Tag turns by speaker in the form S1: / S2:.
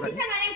S1: これ。